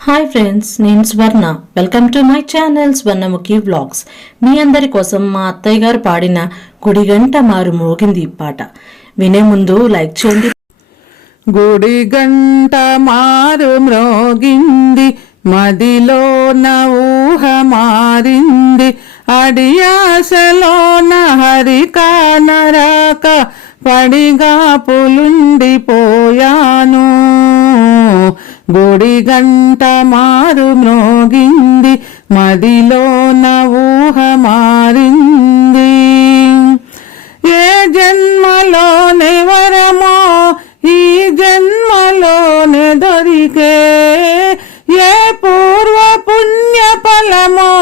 Hi friends, నేను Swarna. Welcome to my channel Swarnamukhi vlogs. మీ అందరి కోసం మా అత్తయ్య గారు పాడిన గుడి గంట మారు మోగింది పాట వినే ముందు లైక్ చేయండి. గుడి గంట మారు మ్రోగింది, మదిలోన ఊహ మారింది, అడియాసలోన హరికానరాక పడిగా పులుండిపోయాను. గుడి గంట మారు మ్రోగింది, మదిలోన ఊహ మారింది. ఏ జన్మలోనే వరమో ఈ జన్మలోనే దొరికే, ఏ పూర్వ పుణ్య ఫలమో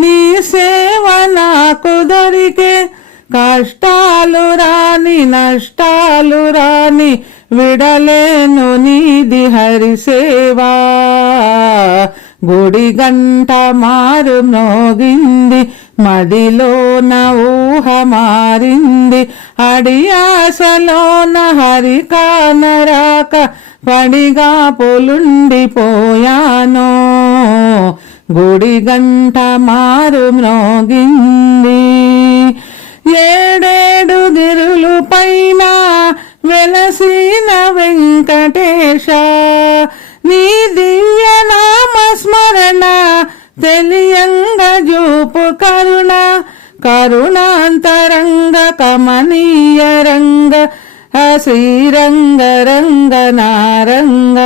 నీ సేవ నాకు దొరికే. కష్టాలు రాని నష్టాలు రాని విడలేను నీది హరి సేవా. గుడి గంట మారు మ్రోగింది, మదిలోన ఊహ మారింది, అడియాసలోన హరి కానరాక పడిగా పొలుండిపోయాను. గుడి గంట మారు మ్రోగింది. ఏడేడు గిరులు పైన వెలసిన వెంకటేశ, నీ దివ్య నామ స్మరణ తెలియంగ జూపు కరుణ. కరుణాంతరంగ కమనీయ రంగ శ్రీరంగ రంగ నారంగ.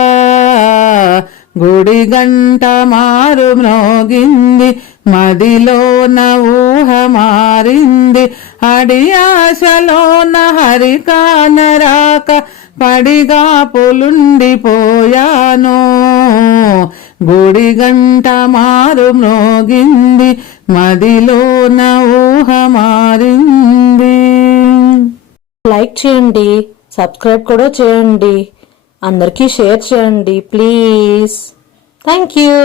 గుడి గంట మారు మ్రోగింది, మదిలోన ఊహ మారింది, అడియాసలోన హరి కానరాక పడిగా పొలుండిపోయాను. గుడి గంట మారు మ్రోగింది, మదిలోన ఊహ మారింది. లైక్ చేయండి, సబ్స్క్రైబ్ కూడా చేయండి, అందరికీ షేర్ చేయండి ప్లీజ్. Thank you.